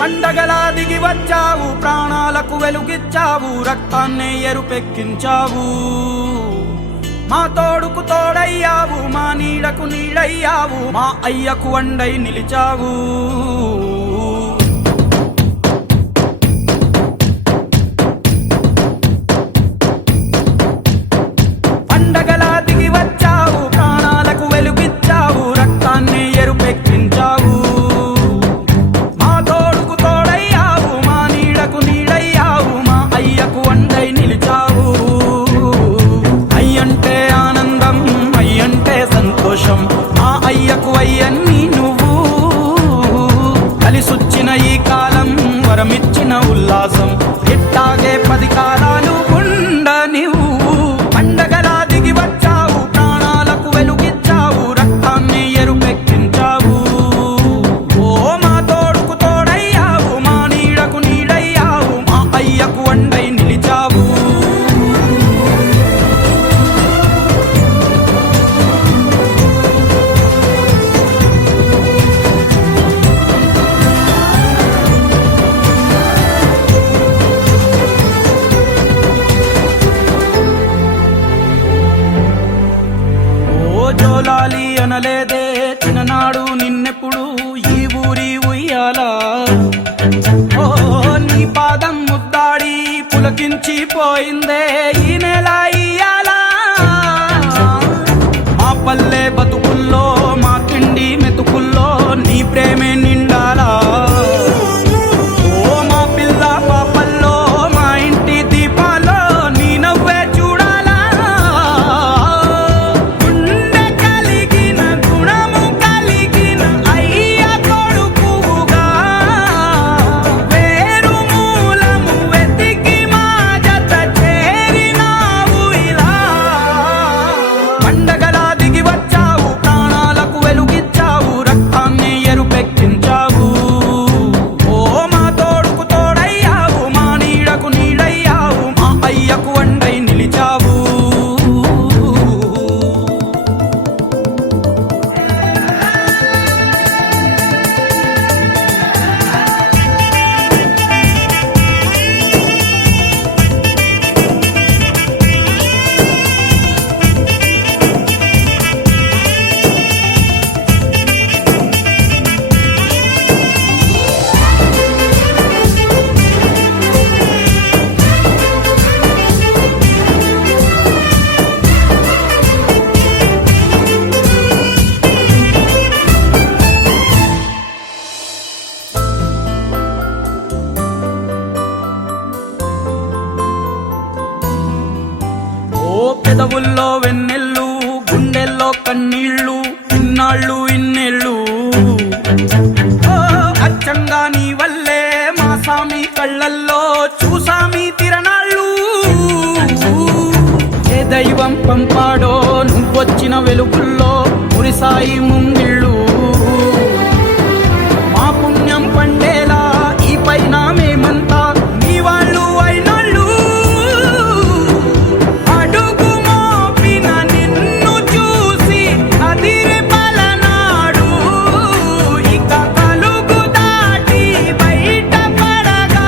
పండగలా దిగి వచ్చావు, ప్రాణాలకు వెలుగిచ్చావు, రక్తాన్నే ఎరుపెక్కించావు. మా తోడుకు తోడయ్యావు, మా నీడకు నీడయ్యావు, మా అయ్యకు అండై నిలిచావు. పండగలా దిగి వచ్చావు, ప్రాణాలకు వెలుగిచ్చావు, రక్తాన్నే ఎరుపెక్కించావు. మా తోడుకు తోడయ్యావు, మా నీడకు నీడయ్యావు, మా అయ్యకు అండై నిలిచావు. అయ్యంటే ఆనందం, అయ్యంటే సంతోషం, మా అయ్యకు అయ్యన్ని నువ్వు. కలిసొచ్చిన ఈ కాలం వరమిచ్చిన ఉల్లాసం, ఇట్టాగే 10 కాలాలు ఉండనివ్వు. పండగలా దిగి వచ్చావు, ప్రాణాలకు వెలుగిచ్చావు, రక్తాన్ని ఎరుపెక్కించావు. ఓ మా తోడుకు తోడయ్యావు, మా నీడకు నీడయ్యావు, మా అయ్యకు అండై నిలిచావు. జోలాలి అనలేదే చిన్ననాడు నిన్నెప్పుడు ఈ ఊరి ఉయ్యాలా. ఓ నీ పాదం ముద్దాడి పులకించి పోయిందే ఈ నెల ఇయ్యాలా. మా పల్లె బతుకుల్లో, మా తిండి మెతుకుల్లో నీ ప్రేమే నిండాలా. ఓ మా పిల్ల పాపల్లో, మా ఇంటి దీపాల్లో నీ నవ్వే చూడాలా. గుండె కలిగిన గుణము కలిగిన అయ్య కొడుకుగా, వేరు మూలము వెతికి మా జత చేరినావు ఇలా. పండగలా దిగి వచ్చావు, ప్రాణాలకు వెలుగిచ్చావు, రక్తాన్ని ఎరుపెక్కించావు. ఓ మా తోడుకు తోడయ్యావు, మా నీడకు నీడయ్యావు, మా అయ్యకు అండై నిలిచావు. ఓ పెదవుల్లో వెన్నెల్లు, గుండెల్లో కన్నీళ్ళు, ఇన్నాళ్ళు ఇన్నేళ్ళు. ఓ అచ్చంగా నీ వల్లే మా సామి కళ్ళల్లో చూసామి తిరణాళ్ళు. ఏ దైవం పంపాడో నువ్వొచ్చిన వెలుగుల్లో మురిసాయి ముంగిళ్ళు. మా